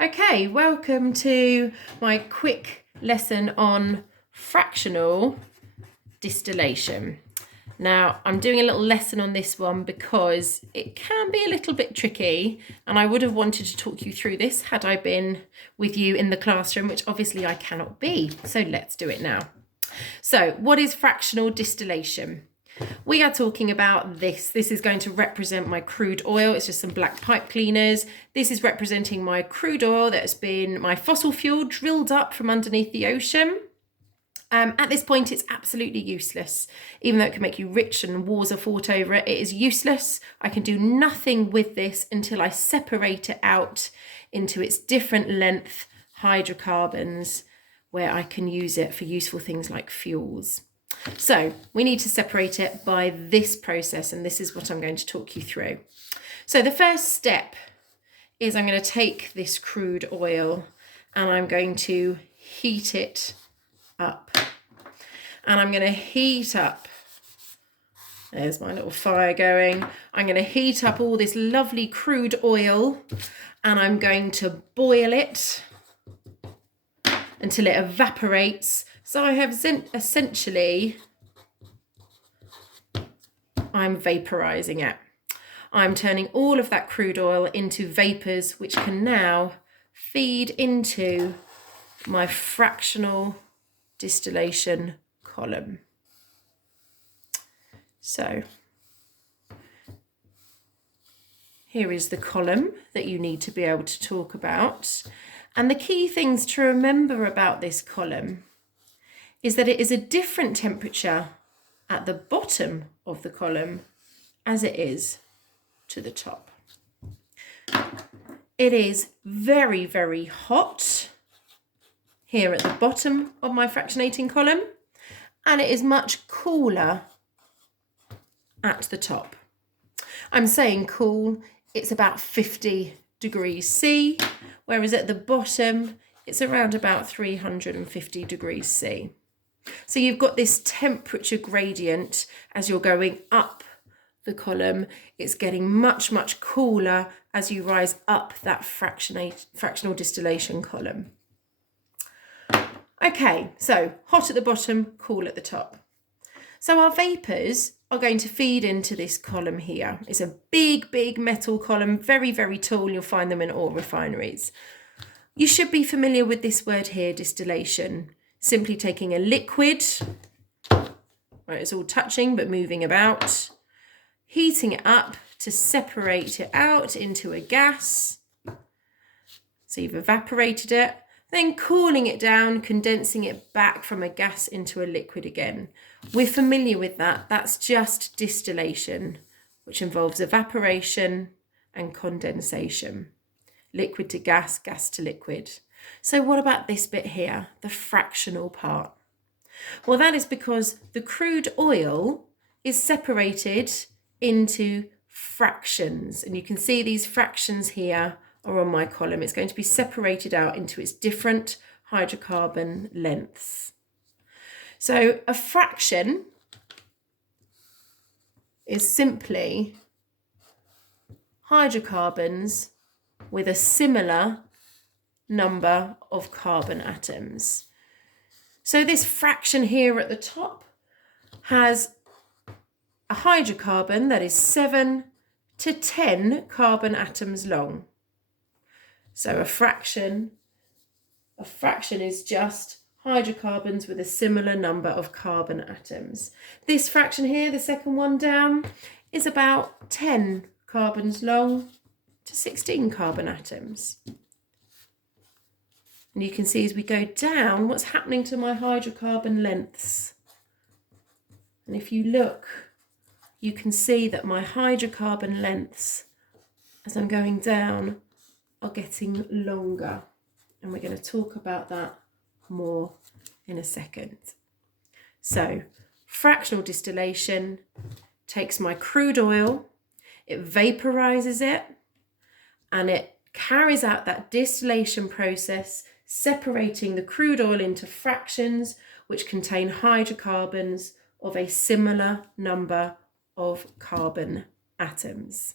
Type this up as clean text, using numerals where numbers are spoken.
Okay, welcome to my quick lesson on fractional distillation. Now, I'm doing a little lesson on this one because it can be a little bit tricky, and I would have wanted to talk you through this had I been with you in the classroom, which obviously I cannot be. So let's do it now. So, what is fractional distillation? We are talking about this. This is going to represent my crude oil. It's just some black pipe cleaners. This is representing my crude oil that has been my fossil fuel drilled up from underneath the ocean. At this point, it's absolutely useless. Even though it can make you rich and wars are fought over it, it is useless. I can do nothing with this until I separate it out into its different length hydrocarbons, where I can use it for useful things like fuels. So we need to separate it by this process, and this is what I'm going to talk you through. So the first step is I'm going to take this crude oil and I'm going to heat it up. And I'm going to heat up, there's my little fire going. I'm going to heat up all this lovely crude oil and I'm going to boil it until it evaporates. So I have essentially, I'm vaporizing it. I'm turning all of that crude oil into vapors, which can now feed into my fractional distillation column. So here is the column that you need to be able to talk about. And the key things to remember about this column is that it is a different temperature at the bottom of the column as it is to the top. It is very, very hot here at the bottom of my fractionating column, and it is much cooler at the top. I'm saying cool, it's about 50 degrees C, whereas at the bottom, it's around about 350 degrees C. So you've got this temperature gradient as you're going up the column. It's getting much, much cooler as you rise up that fractional distillation column. Okay, so hot at the bottom, cool at the top. So our vapors are going to feed into this column here. It's a big, big metal column, very, very tall. You'll find them in oil refineries. You should be familiar with this word here, distillation. Simply taking a liquid, where it's all touching but moving about, heating it up to separate it out into a gas. So you've evaporated it, then cooling it down, condensing it back from a gas into a liquid again. We're familiar with that. That's just distillation, which involves evaporation and condensation. Liquid to gas, gas to liquid. So what about this bit here, the fractional part? Well, that is because the crude oil is separated into fractions. And you can see these fractions here are on my column. It's going to be separated out into its different hydrocarbon lengths. So a fraction is simply hydrocarbons with a similar number of carbon atoms. So this fraction here at the top has a hydrocarbon that is 7 to 10 carbon atoms long. So a fraction is just hydrocarbons with a similar number of carbon atoms. This fraction here, the second one down, is about 10 carbons long to 16 carbon atoms. And you can see as we go down what's happening to my hydrocarbon lengths. And if you look, you can see that my hydrocarbon lengths, as I'm going down, are getting longer. And we're going to talk about that more in a second. So, fractional distillation takes my crude oil, it vaporizes it, and it carries out that distillation process, separating the crude oil into fractions which contain hydrocarbons of a similar number of carbon atoms.